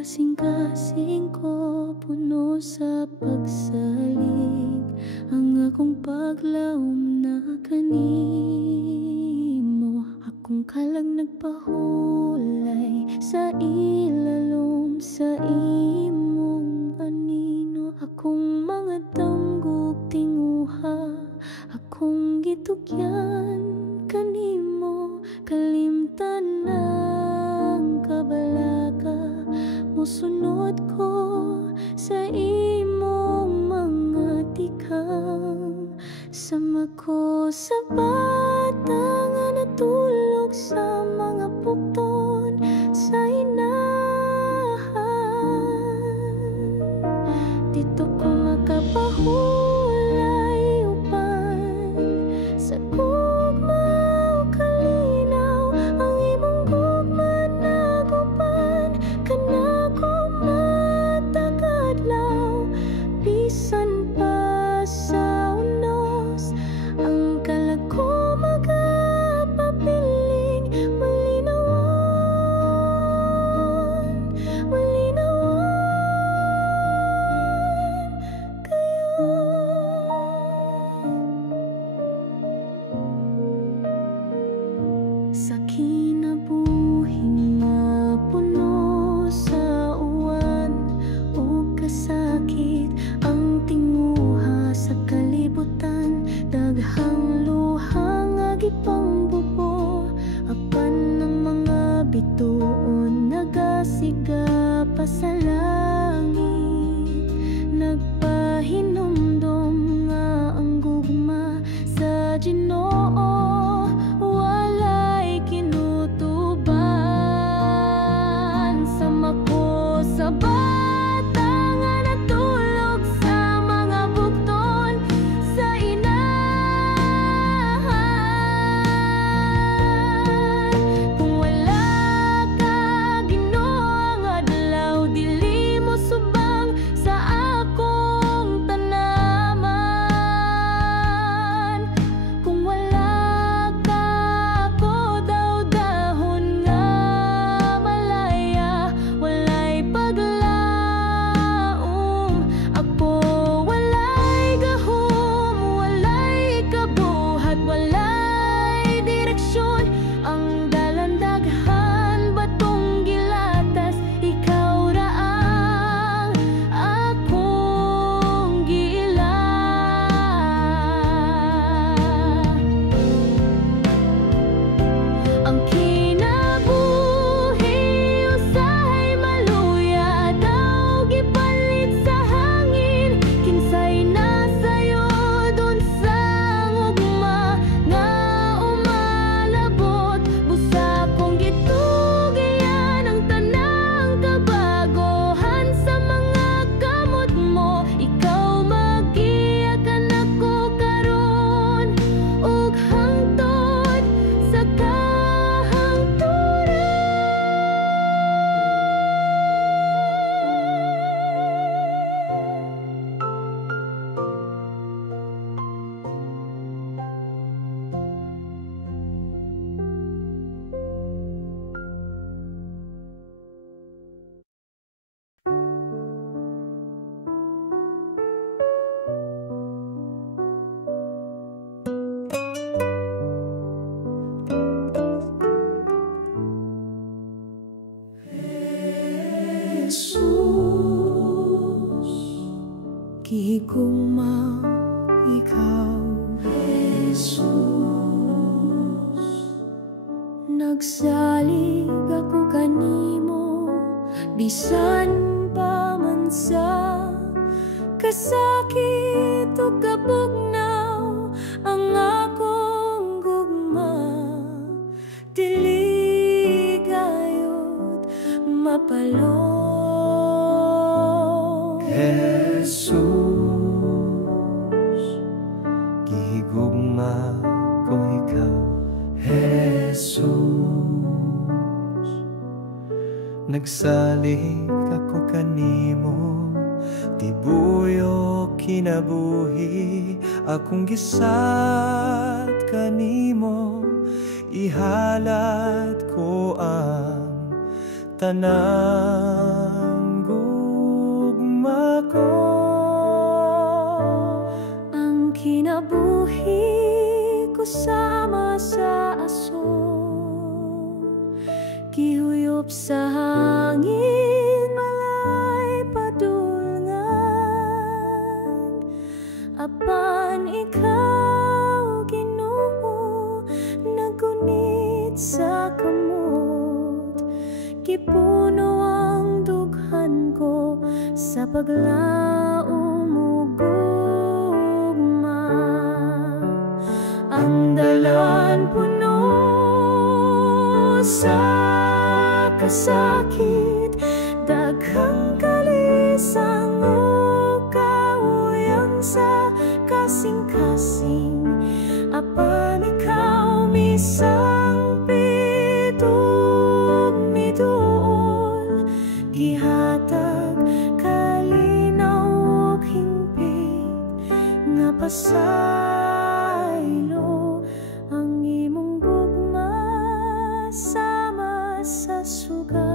kasing-kasing ko, puno sa pagsalig ang akong paglaom na kanimo. Akong kalag nagpahulay sa ilalom sa imong anino. Akong mga danggog tinguha, akong gitugyan kanimo. Kalimtan ng kabalaka, musunod ko sa imong mga tikang. Sama ko sa bata nga natulog sa mga bukton sa inahan. Dito ko makapahulay upan sa gugma o kalinaw. Ang imong gugma naguban kanako matag-adlaw. Bisan pa sa unos ang kalag ko magapapiling. Malinawan, malinawan kayo. Sa kinabuhing nga puno sa uwan o kasakit, ang tinguha sa kalibutan. Daghang luha nga gipangbubo, apan ng mga bituon nagasiga pa sa langit. Nagpahinumdom nga ang gugma sa Ginoo, walay kinutuban. Sama ko sa bata nga natulog sa mga bukton sa inahan. Kung wala ka, Ginoo, ang adlaw dili mo subang sa akong tanaman. Kung wala ka, ako daw dahon nga malaya, walay paglaom. Ako walay gahom, walay kabuhat, walay direksyon. Ang dalandaghan batong gilatas, ikaw ra ang akong giila. Ang kinabuhi usahay maluya, daw gipalit sa hangin. Kinsay nasayod unsang ugma nga umalabot. Busa kong gitugian ang tanang kabagohan sa mga kamot mo. Ikaw magiyakan ako karon ug hangtod sa kahangturan. Jesus, gihigugma ikaw. Jesus, nagsalig ako kanimo, bisan pa man sa kasakit o kabugnaw. Ang akong gugma dili gayud mapalong. Jesus, gihigugma ko ikaw. Jesus, nagsalig ako kanimo, tibuyo kinabuhi akong gisat kanimo. Ihalat ko ang tanan ko sama sa aso, gihuyop sa hangin, malay padulngan. Apan ikaw, Ginoo, nagunit sa kamot, gipuno ang dughan ko sa paglaom ug gugma. Ang dalan puno sa kasakit, daghang kalisang ug kauyang sa kasing-kasing. Apan ikaw misang pitong miduol, gihatag kalinaw ug hingpit nga pasaylo. Ang imong gugma sama sa suga,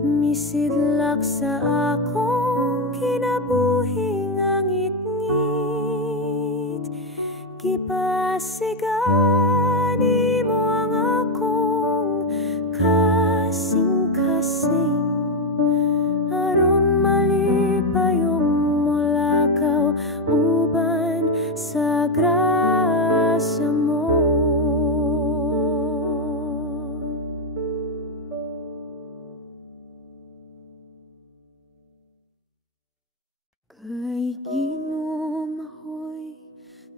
misidlak sa akong kinabuhing ngit-ngit. Gipasigan imo ang akong kasing-kasing, aron malipayong mulakaw uban sa grasya mo. Kay Ginoo mahoy,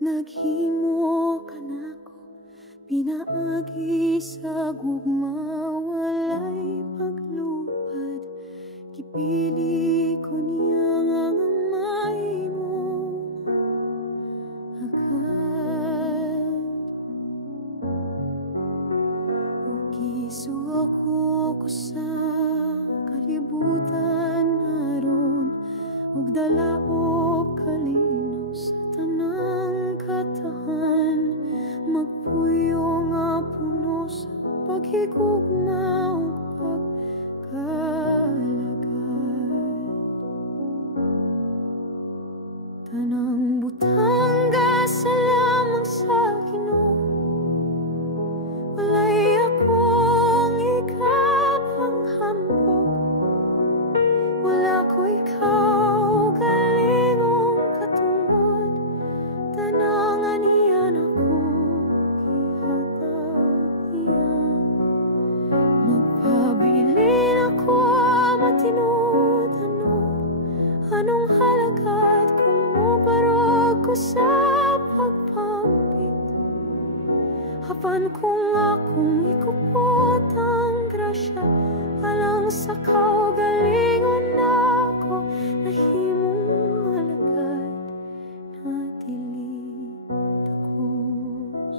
naghimo ka nako, pinaagi sa gugma, walay paglupad. Gipili ko niya nga amay mo agad, ug gisuo ko sa kalibutan aron ug dalaog kalinaw sa tanang katahan. Magpuyo nga puno sa paghigugma ug pagkalagad. Tanang butang gasa lamang sa Ginoo, walay akong ikapang hambog. Wala ko ikaw galingong katungod, tanang aniyan ako gihatag niya. Magpabilin ako matinud-anod, anong halagad kung mubarog ko sa pagpampit. Hapan kung akong ikupot ang grasya, alang sa kaugalingon ako, nahimong alagad na dili takos.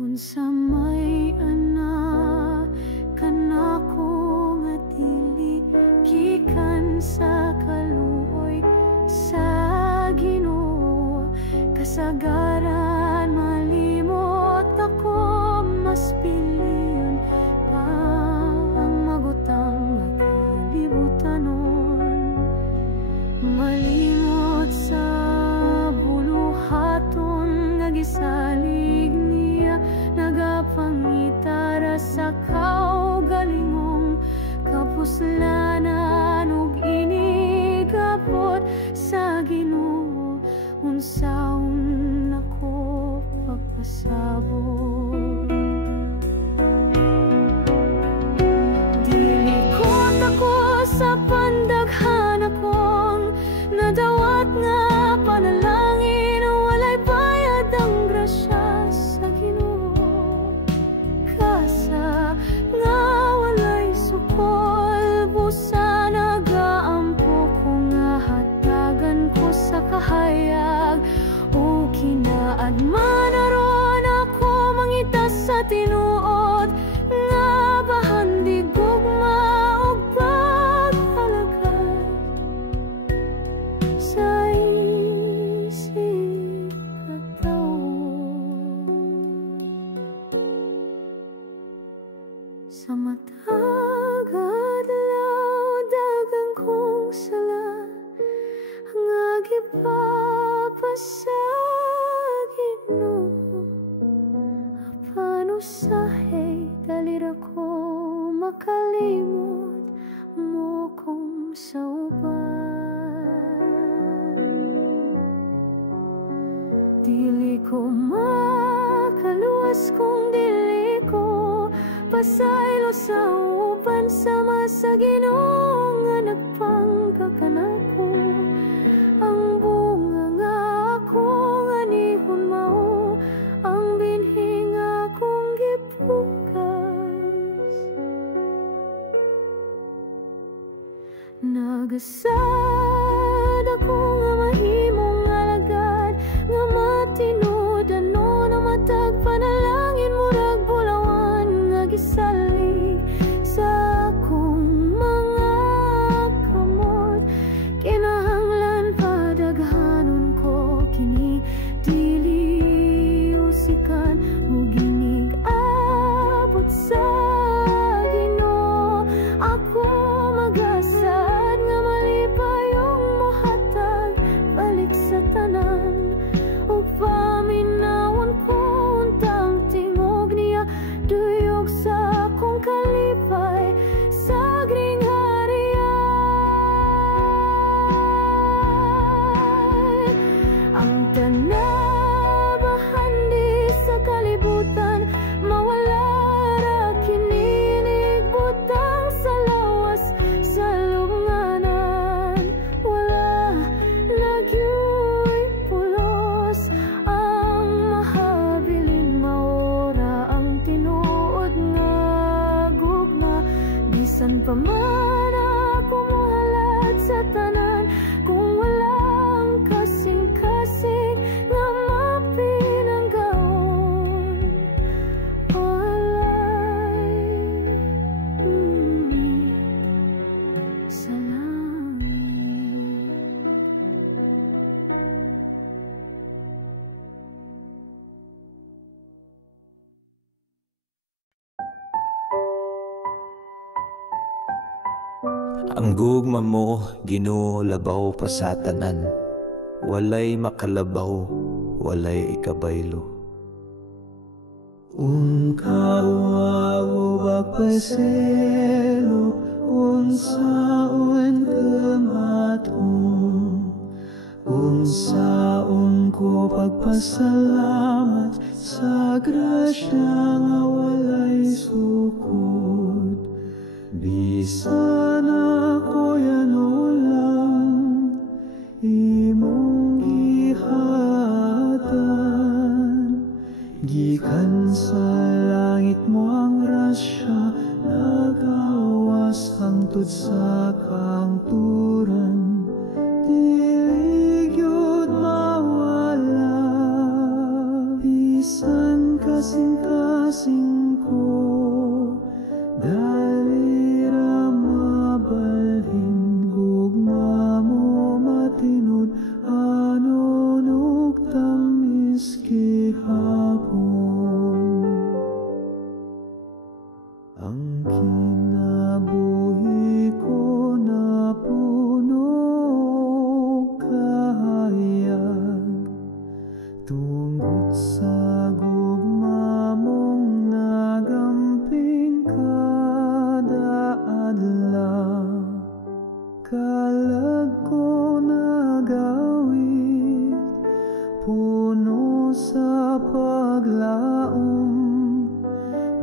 Unsa may ana kanako nga dili gikan sa kaluoy sa Ginoo, kasagaran malimot ako, mas pilihan pa ang magutang at kalibutanon. Malimot sa buluhaton nga gisalig niya, nagapangitara sa kaugalingong kapuslanan ug inigabot sa Ginoo. Unsaon ako pagpasabot, dilikot ako sa pandaghan akong nadawat nga panalangin, walay bayad ang grasya sa Ginoo. Kasa nga walay sukol, busa nagaampo ko nga hatagan ko sa kahayag, o kinaadman aron ako mangita sa tinuod, nga bahandig gugma ug paghalagad sa isip katawo. Sa matag adlaw dagang kong sala, ang agipa ngunit ako makalimot mo kung sa uban. Dili ko makaluwas kung dili ko pasaylo sa uban, sama sa Ginoo nga nagpangkakanako. Ang bunga nga ako nga nihon mao, ang binhi nga akong gibukas. Nagasad ako nga mahimong alagad, nga matinud ano na matag panalangin murag bulawan nga gisalig sa akong mga kamot. Kinahanglan padaghanon ko kini, dili usikan mo ginig abot sa Ginoo. Ako magasad nga malipayong mohatag balik sa tanan, ug paminawon ko untang tingog niya duyok sa akong kalipay sa gring harian. Ang tanabahan di sa kalibutan mawala ra kininig butang sa lawas sa lubnganan. Wala nagyoy pulos ang mahabilin, maora ang tinuod nga gugma. Bisan pa man ako mohalad sa tanan, kung walang kasing-kasing nga mapinanggaon walay sa langit. Ang gugma mo, Ginoo, labaw pa sa tanan. Walay makalabaw, walay ikabaylo. Kawaw pagpaselo, unsaon kamaton, unsaon ko pagpasalamat sa grasya nga walay sukod. Bisan ako yan ulang imong gihatan, gikan sa langit mo ang grasya, nagawas hangtod sa kangturan. Dili gyud mawala, bisan kasing-kasing ko, dali ra mabalhin. Gugma mo matinud, anon ug tamis gihapon. Ang kinabuhi ko napuno kahayag, tungod sa gugma mong nagamping kada adlaw. Kalag ko nagawid, puno sa paglaom.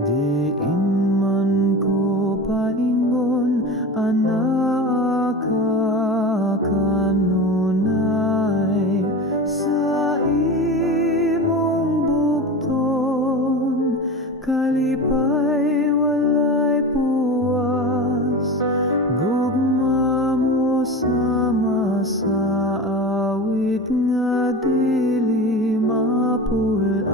Diin man ko paingon, anak kanunay sa imong bukton. Kalipay walay puwas, gugma mo sama sa awit nga dili mapulan.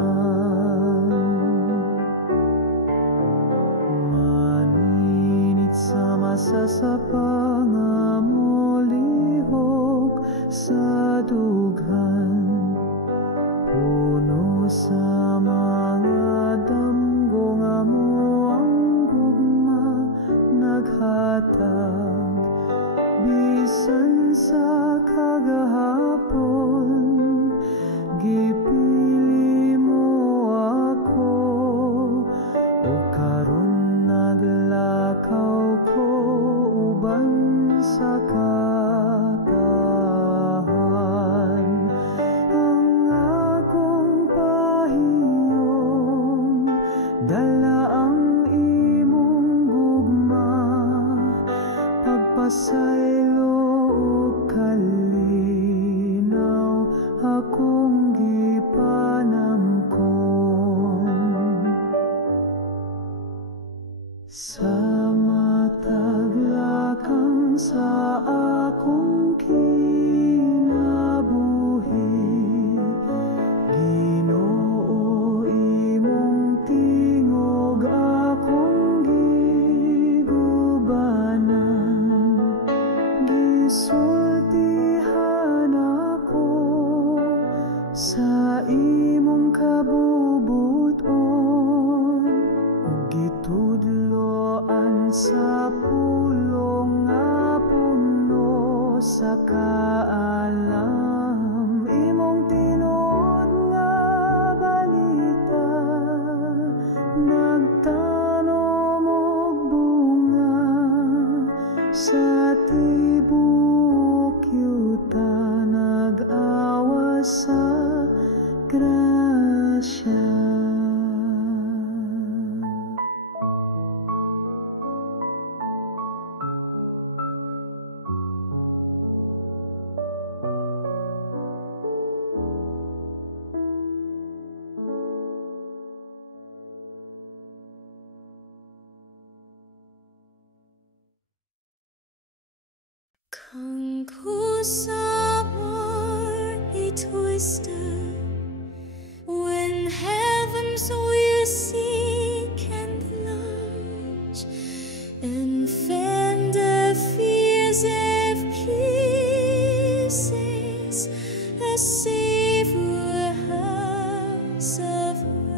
Maninit sama sa sapa nga molihok sa dughan, puno sa mga damgo nga mo ang gugma naghatag. Bisan sa kagahapon, gipili mo ako, o karon pasaylo ug kalinaw akong gipanamkon. Sa matag lakang sa akong kinabuhi, Ginoo imong tingog akong gigubanan. Gisultihan ako sa imong kabubuton, ug gitudloan sa pulong nga puno sa kaalam. Imong tinuod nga balita nagtanom og bunga sa tibuok yuta, nag-awa sa grasya. Kung kusama twisted when heavens will seek and blush and fan the fears of kisses, a savor house of rest.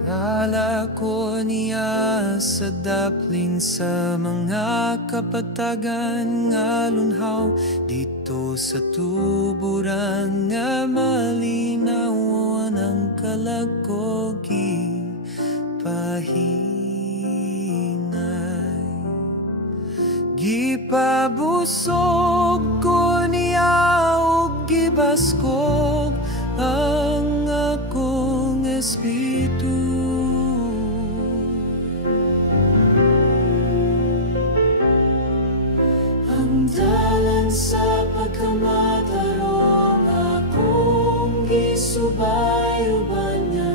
Kala ko niya sa dapling sa mga kapatagan nga lunhaw, dito sa tuburan nga malinawan ang kalakogi pahingay. Gipabusog ko niya ug gibaskog ang akong espiritu. Dalan sa pagkamatarong akong gisubayuban niya,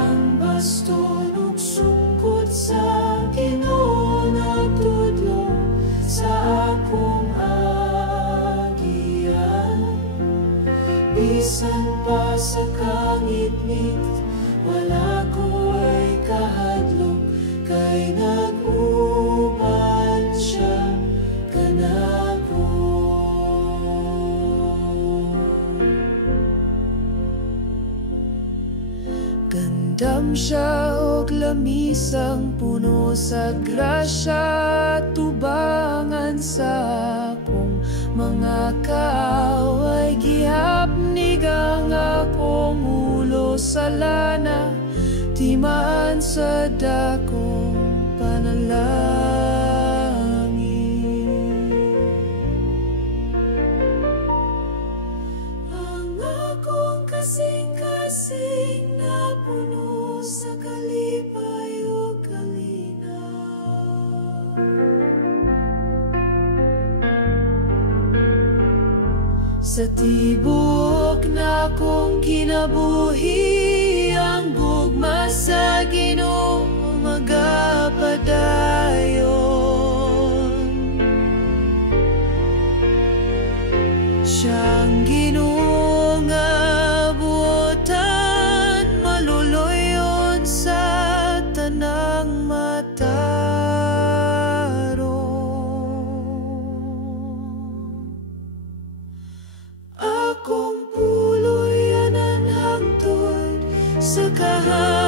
ang baston ug sungkot sa Ginoo nagtudlo sa akong agian. Bisan pa sa kangitngit wala ko ay kahadlok, kay nag-uban siya kanako. Gandam siya og lamisang puno sa grasya, tubangan sa akong mga kaaway. Gihapnig ang akong ulo sa lana, timaan sa dakong panalangin. Ang akong kasing-kasing na puno sa kalipay o kalinaw. Sa tibok na kong kinabuhi, ang gugma sa Ginoo magapadayon. Siyang Ginoo nga buotan, maluluyon sa tanang matarong. Akong puloy anan hangtod sa kahanan